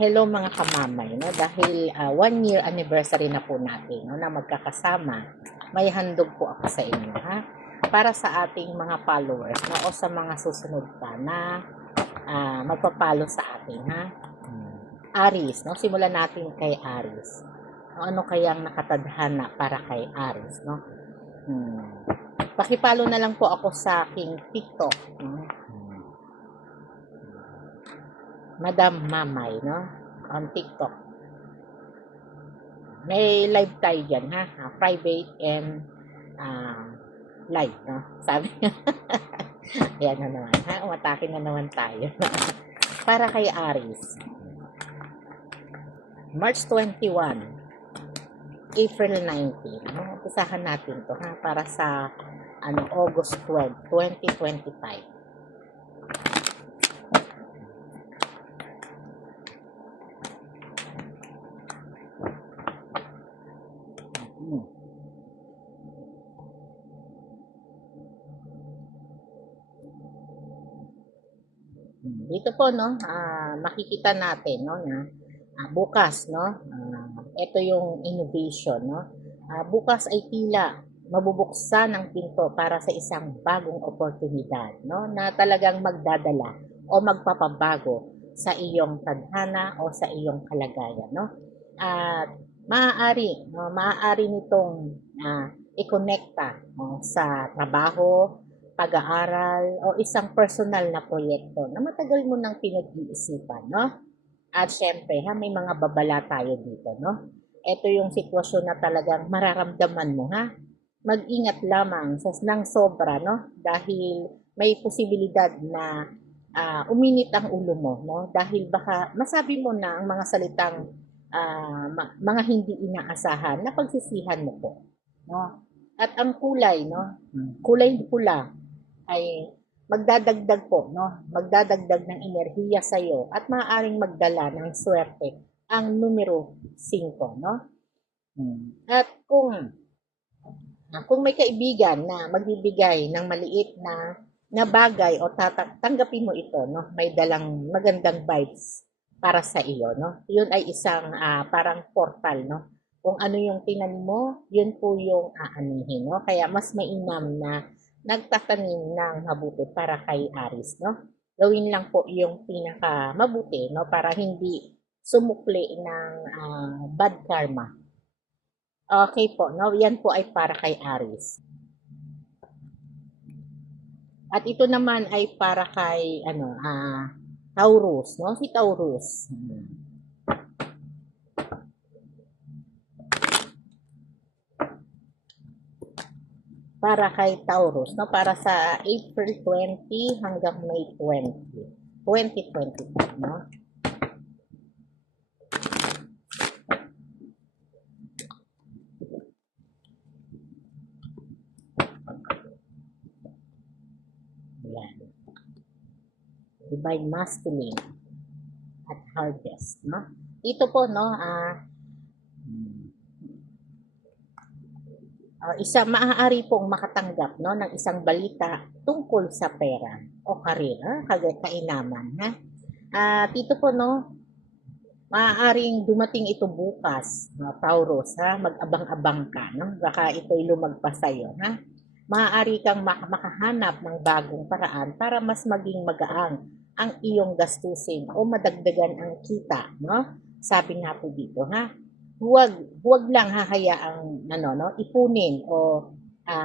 Hello mga kamamay, no? Dahil 1 year anniversary na po natin, no, na magkakasama, may handog po ako sa inyo, ha? Para sa ating mga followers, no, o sa mga susunod pa na magpapalo sa atin, ha? Aries, no? Simulan natin kay Aries. Ano kayang nakatadhana para kay Aries, no? Pakipalo na lang po ako sa aking TikTok, no? Madam Mamay, no? On TikTok. May live tayo dyan, ha? Private and live, no? Sabi niya. Ayan na naman, ha? Umatake na naman tayo. Para kay Aries. March 21. April 19. No? Usahan natin to, ha? Para sa August 12, 2025. Dito po, no, makikita natin, no, na bukas, no, ito yung innovation, no. Bukas ay tila mabubuksan ng pinto para sa isang bagong oportunidad, no, na talagang magdadala o magpapabago sa iyong tadhana o sa iyong kalagayan, no. At maaari nitong i-connecta, no, sa trabaho, pag-aaral, o isang personal na proyekto na matagal mo nang pinag-iisipan, no? At syempre, may mga babala tayo dito, no? Ito yung sitwasyon na talagang mararamdaman mo, ha? Mag-ingat lamang ng sobra, no? Dahil may posibilidad na uminit ang ulo mo, no? Dahil baka masabi mo na ang mga salitang mga hindi inaasahan na pagsisihan mo po, no? At ang kulay, no? Kulay pula ay magdadagdag po, no? Magdadagdag ng enerhiya sa iyo at maaaring magdala ng swerte ang numero 5, no? At kung may kaibigan na magbibigay ng maliit na bagay o tanggapin mo ito, no? May dalang magandang vibes para sa iyo, no? 'Yun ay isang parang portal, no? Kung ano yung tinanim mo, 'yun po yung aanihin, no? Kaya mas mainam na nagtatanim ng mabuti para kay Aries, no? Gawin lang po yung pinaka mabuti, no? Para hindi sumukli ng bad karma. Okay po, no? Yan po ay para kay Aries. At ito naman ay para kay Taurus, no? Si Taurus. Para kay Taurus, no? Para sa April 20 hanggang May 20, 2025, no? Yan. Divine Masculine at Harvest, no? Ito po, no, maaari pong makatanggap, no, ng isang balita tungkol sa pera o karera, kainaman, ha? Dito po, no, maaaring dumating ito bukas, no, Taurus, ha? Mag-abang-abang ka, no? Baka ito'y lumagpas sa'yo, ha? Maaari kang makahanap ng bagong paraan para mas maging magaang ang iyong gastusin o madagdagan ang kita, no? Sabi nga po dito, ha? Huwag lang hahayaang ipunin o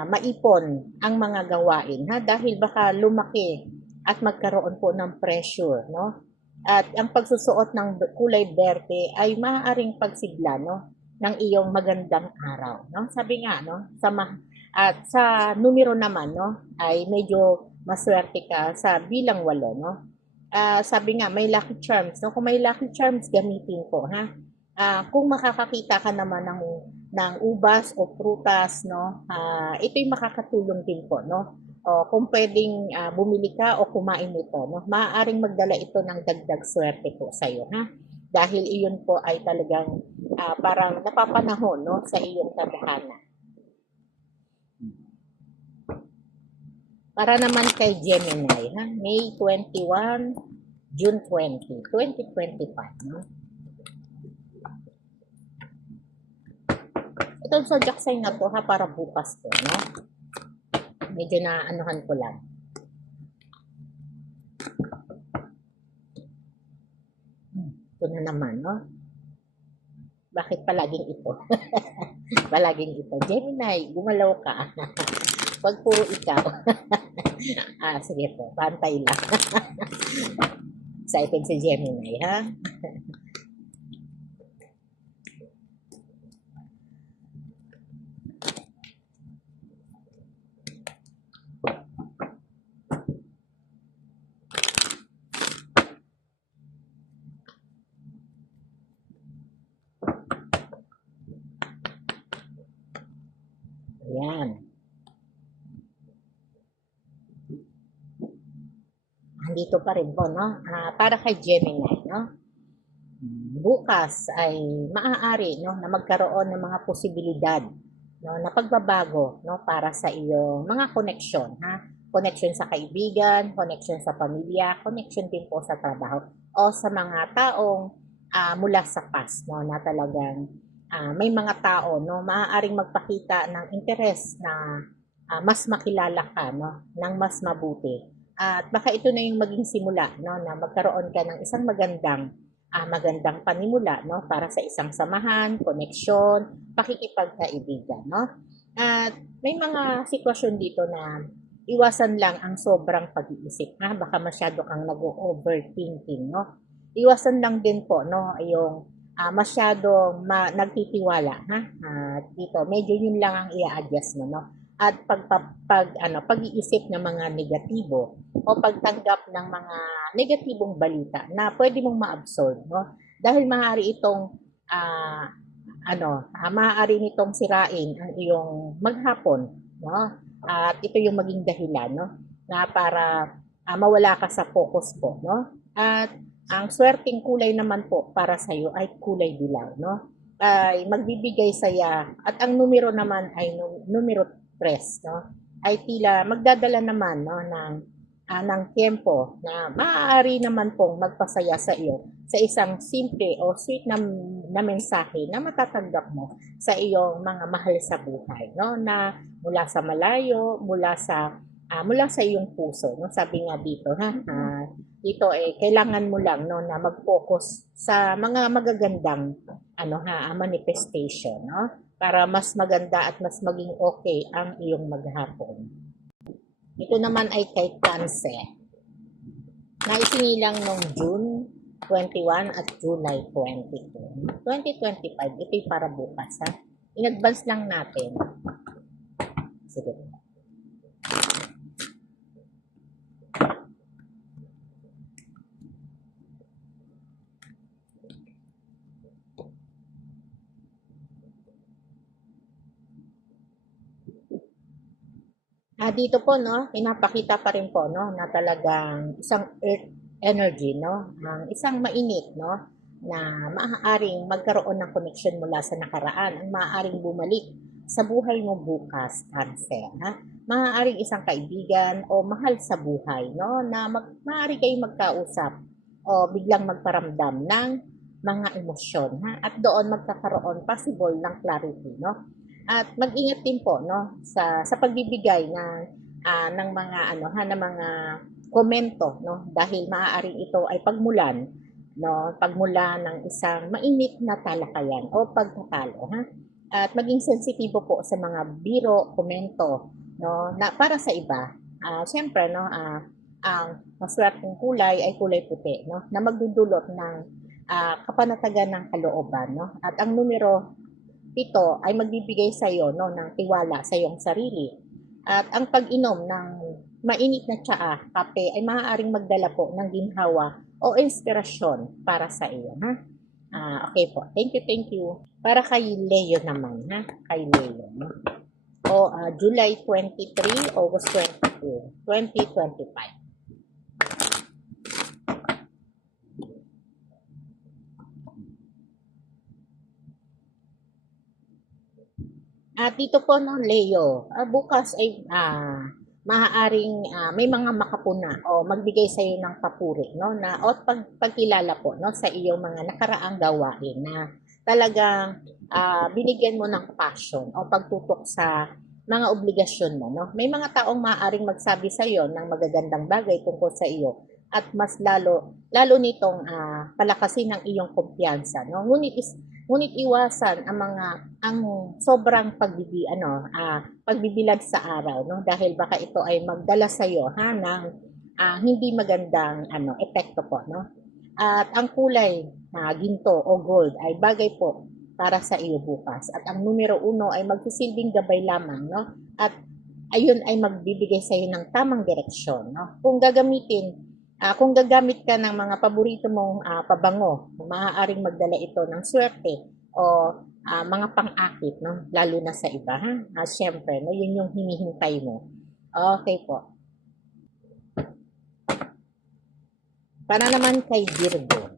maipon ang mga gawain, ha, dahil baka lumaki at magkaroon po ng pressure, no? At ang pagsusuot ng kulay berde ay maaaring pagsigla, no, ng iyong magandang araw, no? Sabi nga, no, at sa numero naman, no, ay medyo maswerte ka sa bilang 8, no? Sabi nga may lucky charms, no? Kung may lucky charms, gamitin po, ha? Kung makakakita ka naman ng ubas o prutas, no, ito'y makakatulong din po, no? O kung pwedeng bumili ka o kumain nito, no, maaaring magdala ito ng dagdag swerte po sa iyo, ha? Dahil iyon po ay talagang parang napapanahon, no, sa iyong tadhana. Para naman kay Gemini, ha? May 21, June 20, 2025, no? Itong zodiac sign na to ha, para bukas to, no? Medyo na anuhan ko lang. Ito na naman, no? Bakit palaging ito? Palaging ito. Gemini, gumalaw ka. Pag puro ikaw. Sige po, pantay lang. Excited si Gemini, ha? Ayan. Andito pa rin po, no? Para kay Gemini, no? Bukas ay maaari, no, na magkaroon ng mga posibilidad, no, na pagbabago, no, para sa iyong mga koneksyon, ha? Connection sa kaibigan, connection sa pamilya, connection din po sa trabaho o sa mga taong mula sa past, no, na talagang may mga tao, no, maaaring magpakita ng interes na mas makilala ka, no, ng mas mabuti. At baka ito na yung maging simula, no, na magkaroon ka ng isang magandang panimula, no, para sa isang samahan, koneksyon, pakikipagkaibigan, no. At may mga sitwasyon dito na iwasan lang ang sobrang pag-iisip, ha? Baka masyado kang nag-overthinking, no. Iwasan lang din po, no, yung masyadong nagtitiwala, ha? Dito medyo yun lang ang i-adjust mo, no. At pag-iisip ng mga negatibo o pagtanggap ng mga negatibong balita na pwede mong ma-absorb, no? Dahil maaari itong maaari nitong sirain ang iyong maghapon, no? At ito yung maging dahilan, no? Na para mawala ka sa focus po, no? At ang swerteng kulay naman po para sa iyo ay kulay dilaw, no? Ay magbibigay saya at ang numero naman ay numero 3, no? Ay tila magdadala naman, no, ng tiempo na maaari naman pong magpasaya sa iyo sa isang simple o sweet na mensahe na matatanggap mo sa iyong mga mahal sa buhay, no, na mula sa malayo, mula sa iyong puso, no. Sabi nga dito, ha, dito kailangan mo lang, no, na mag-focus sa mga magagandang manifestation, no, para mas maganda at mas maging okay ang iyong maghapon. Ito naman ay kay Cancer, na isinilang noong June 21 at July 22. 2025, ito'y para bukas, ha. In-advance lang natin. Sige. Dito po, no, pinapakita pa rin po, no, na talagang isang earth energy, no, ang isang mainit, no, na maaaring magkaroon ng connection mula sa nakaraan, ang maaaring bumalik sa buhay mo bukas, Cancer, ha. Maaaring isang kaibigan o mahal sa buhay, no, na maaari kayong magkausap o biglang magparamdam ng mga emosyon, ha, at doon magkakaroon possible ng clarity, no. At mag-ingat din po, no, sa pagbibigay ng mga ng mga komento, no, dahil maaaring ito ay pagmulan, no, pagmula ng isang mainit na talakayan o pagtatalo, ha. At maging sensitibo po sa mga biro, komento, no, na para sa iba. Siyempre, no, ang maswerteng kulay ay kulay puti, no, na magdudulot ng kapanatagan ng kalooban, no. At ang numero 7 ay magbibigay sa iyo, no, ng tiwala sa iyong sarili. At ang pag-inom ng mainit na tsaa, kape ay maaaring magdala po ng ginhawa o inspirasyon para sa iyo, ha. Okay po. Thank you. Para kay Leo naman, ha. Kay Leo, no. July 23, August 22, 2025. Dito po, no, Leo, bukas ay maaaring may mga makapuna o magbigay sa iyo ng papuri, no, na o pagkilala po, no, sa iyong mga nakaraang gawain na talagang binigyan mo ng passion o pagtutok sa mga obligasyon mo, no? May mga taong maaaring magsabi sa iyo ng magagandang bagay tungkol sa iyo at mas lalo nitong palakasin ang iyong kumpiyansa, no? Ngunit iwasan ang sobrang pagbibilag sa araw, no? Dahil baka ito ay magdala sa iyo ng hindi magandang epekto po, no? At ang kulay na ginto o gold ay bagay po para sa iyo bukas. At ang numero 1 ay magsisilbing gabay lamang, no? At ayun ay magbibigay sa iyo ng tamang direksyon, no? Kung gagamit ka ng mga paborito mong pabango, maaaring magdala ito ng swerte o mga pang-akit, no? Lalo na sa iba, ha? Syempre, no? Yun yung hinihintay mo. Okay po. Para naman kay Virgo,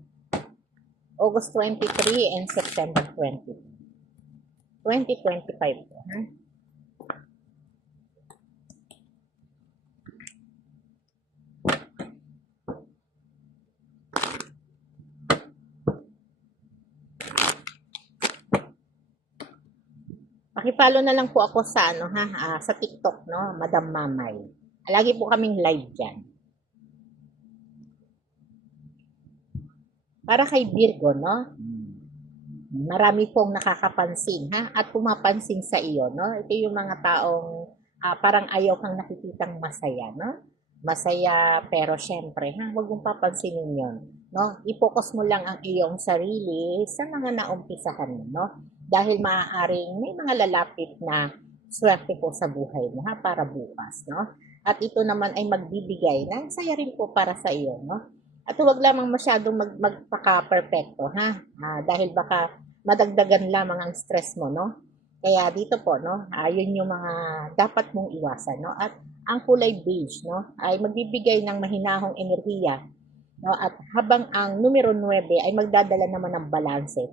August 23 and September 2025 po, ha? Pakipollow na lang po ako sa sa TikTok, no, Madam Mamay. Lagi po kaming live diyan. Para kay Virgo, no? Marami pong nakakapansin, ha? At pumapansin sa iyo, no? Ito yung mga taong parang ayaw kang nakikitang masaya, no? Masaya, pero syempre, huwag mong papansinin yun, no? I-focus mo lang ang iyong sarili sa mga naumpisahan mo, no? Dahil maaaring may mga lalapit na swerte po sa buhay mo, para bukas, no? At ito naman ay magbibigay ng saya rin po para sa iyo, no? At huwag lamang masyadong magpaka-perfecto, dahil baka madagdagan lamang ang stress mo, no? Kaya dito po, no, yun yung mga dapat mong iwasan, no? At ang kulay beige, no, ay magbibigay ng mahinahong enerhiya, no? At habang ang numero 9 ay magdadala naman ng balanse,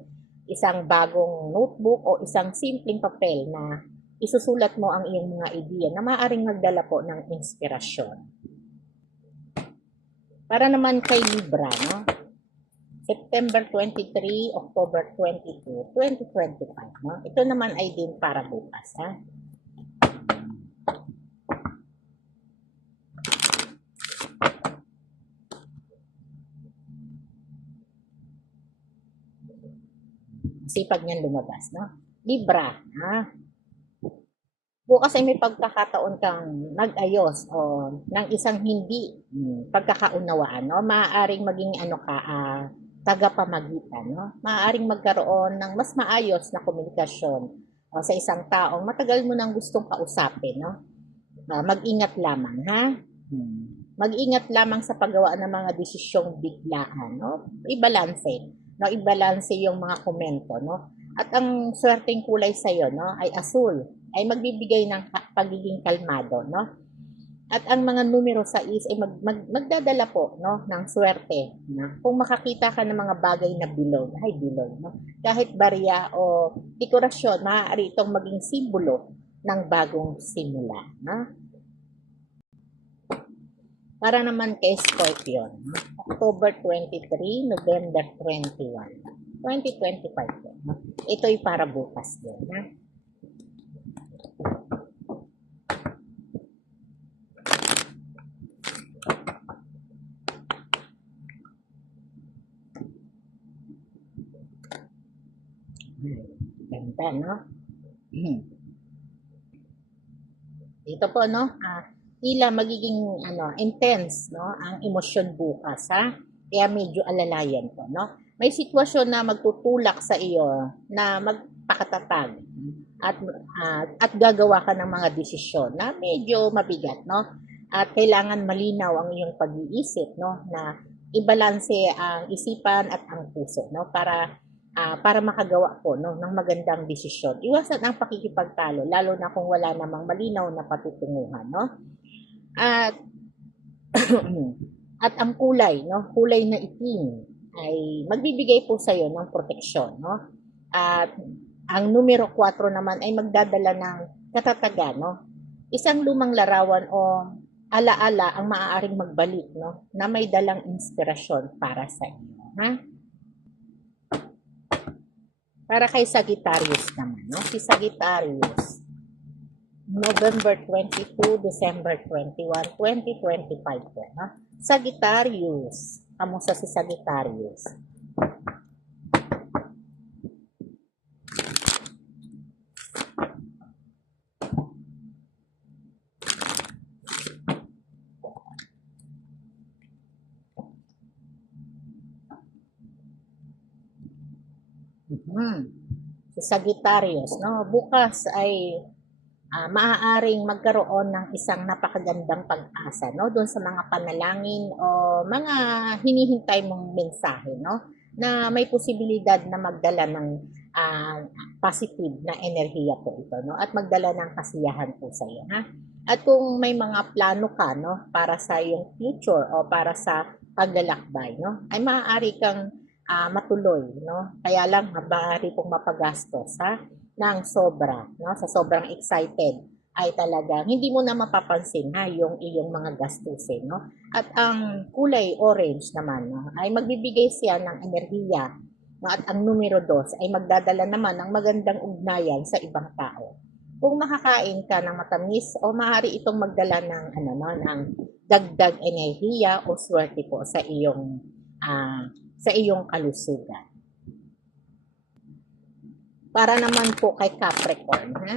isang bagong notebook o isang simpleng papel na isusulat mo ang iyong mga ideya na maaaring magdala po ng inspirasyon. Para naman kay Libra, no? September 23, October 22, 2025, no? Ito naman ay din para bukas, ha? Sipag niyan lumabas, no? Libra, ha? Bukas ay may pagkakataon kang mag-ayos o ng isang hindi pagkakaunawaan, no? Maaaring maging tagapamagitan, no? Maaaring magkaroon ng mas maayos na komunikasyon sa isang taong matagal mo nang gustong kausapin, no? Mag-ingat lamang, ha? Mag-ingat lamang sa paggawa ng mga desisyong biglaan, no? Ibalanse, no? Ibalanse yung mga komento, no? At ang swerteng kulay sa iyo, no, ay asul, ay magbibigay ng pagiging kalmado, no? At ang mga numero sa ay magdadala po, no, ng swerte, no? Kung makakita ka ng mga bagay na bilog, no? Kahit barya o dekorasyon, maaari itong maging simbolo ng bagong simula, no? Para naman kay Scorpion, October 23, November 21, 2025 po, no? Ito'y para bukas din, ha? Ganda, no? Ito po, no? Tila magiging intense, no, ang emosyon bukas, ha? Kaya medyo alalayan po, no? May sitwasyon na magtutulak sa iyo na magpakatatag at gagawa ka ng mga desisyon na medyo mabigat, no? At kailangan malinaw ang iyong pag-iisip, no, na ibalanse ang isipan at ang puso, no, para makagawa po, no, ng magandang desisyon. Iwasan ang pakikipagtalo lalo na kung wala namang malinaw na patutunguhan, no? At at ang kulay, no, kulay na itim ay magbibigay po sa iyo ng proteksyon, no? At ang numero 4 naman ay magdadala ng katatagan, no? Isang lumang larawan o alaala ang maaaring magbalik, no, na may dalang inspirasyon para sa iyo, ha? Para kay Sagittarius naman, no? Si Sagittarius, November 22, December 21, 2025 po, no? Sagittarius, kamusta si Sagittarius? Si Sagittarius, no? Bukas ay maaaring magkaroon ng isang napakagandang pag-asa, no? Doon sa mga panalangin o mga hinihintay mong mensahe, no? Na may posibilidad na magdala ng positive na enerhiya po ito, no? At magdala ng kasiyahan po sa iyo, ha? At kung may mga plano ka, no, para sa iyong future o para sa paglalakbay, no, ay maaari kang matuloy, no? Kaya lang maaari pong mapagastos, ha? Ng sobra, no? Sa sobrang excited ay talaga hindi mo na mapapansin ha yung iyong mga gastusin, no? At ang kulay orange naman, no, ay magbibigay siya ng enerhiya, no? At ang numero 2 ay magdadala naman ng magandang ugnayan sa ibang tao. Kung makakain ka ng matamis o maaari itong magdala ng ano no, ng dagdag enerhiya o swerte po sa iyong kalusugan. Para naman po kay Capricorn, ha?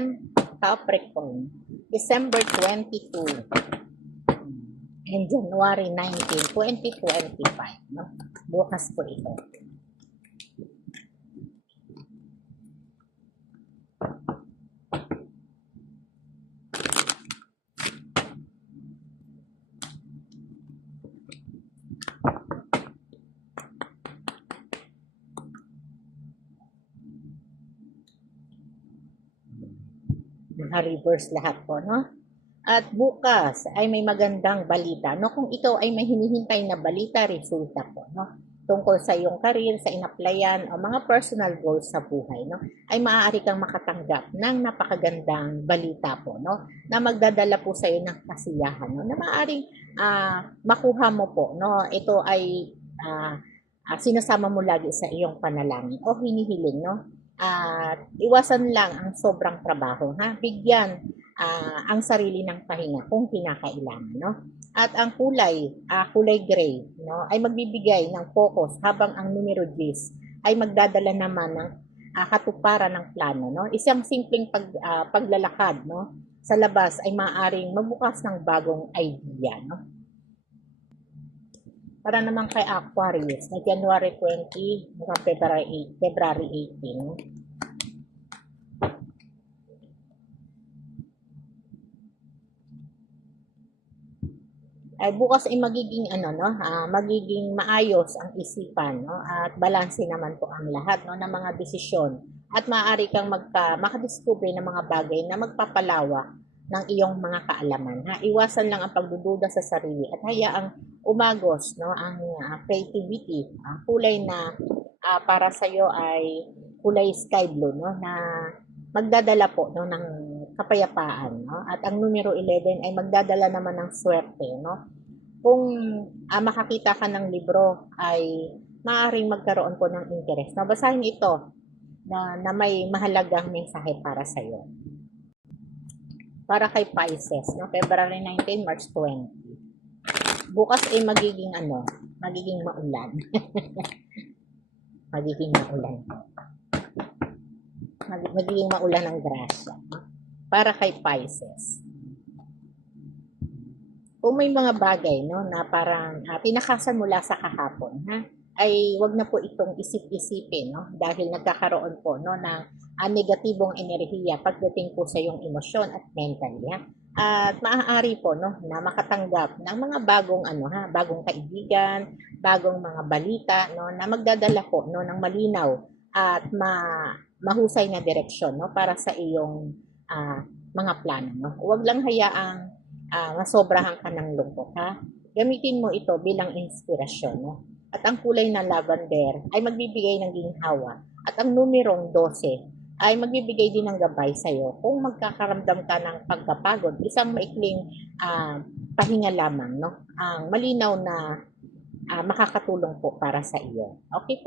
Capricorn, December 22 and January 19, 2025, no? Bukas po ito. Reverse lahat po, no? At bukas ay may magandang balita, no? Kung ikaw ay may hinihintay na balita, resulta po, no? Tungkol sa iyong career, sa inaplayan o mga personal goals sa buhay, no? Ay maaari kang makatanggap ng napakagandang balita po, no? Na magdadala po sa iyo ng kasiyahan, no? Na maaaring makuha mo po, no? Ito ay sinasama mo lagi sa iyong panalangin o hinihiling, no? At iwasan lang ang sobrang trabaho, ha? Bigyan ang sarili ng pahinga kung kinakailangan, no? At ang kulay gray, no, ay magbibigay ng focus habang ang numero 10 ay magdadala naman ng katuparan ng plano, no? Isang simpleng paglalakad, no, sa labas ay maaaring magbukas ng bagong idea, no? Para naman kay Aquarius na January 20 hanggang February 18. Ay bukas ay magiging magiging maayos ang isipan, no? At balanse naman po ang lahat, no, ng mga desisyon. At maaari kang makadiscover ng mga bagay na magpapalawak ng iyong mga kaalaman, ha? Iwasan lang ang pagdududa sa sarili at hayaang umagos, no, ang creativity. Ang kulay na para sa iyo ay kulay sky blue, no, na magdadala po, no, ng kapayapaan, no? At ang numero 11 ay magdadala naman ng swerte, no? Kung makakita ka ng libro ay maaaring magkaroon po ng interest. Basahin ito na may mahalagang mensahe para sa iyo. Para kay Pisces, no? February 19, March 20. Bukas ay magiging maulan. magiging maulan. Magiging maulan ng grasya. No? Para kay Pisces. Kung may mga bagay, no, na parang pinakasan mula sa kahapon, ha? Ay wag na po itong isip-isipin, no, dahil nagkakaroon po, no, ng negatibong enerhiya pagdating po sa iyong emosyon at mental, ha? At maaari po, no, na makatanggap ng mga bagong kaibigan, bagong mga balita, no, na magdadala po, no, ng malinaw at mahusay na direksyon, no, para sa iyong mga plano, no. Huwag lang hayaang masobrahan ka ng lungkot, ha? Gamitin mo ito bilang inspirasyon, no? At ang kulay na lavender ay magbibigay ng ginhawa. At ang numerong 12 ay magbibigay din ng gabay sa iyo kung magkakaramdam ka ng pagkapagod. Isang maikling pahinga lamang, no? Ang malinaw na makakatulong po para sa iyo. Okay po.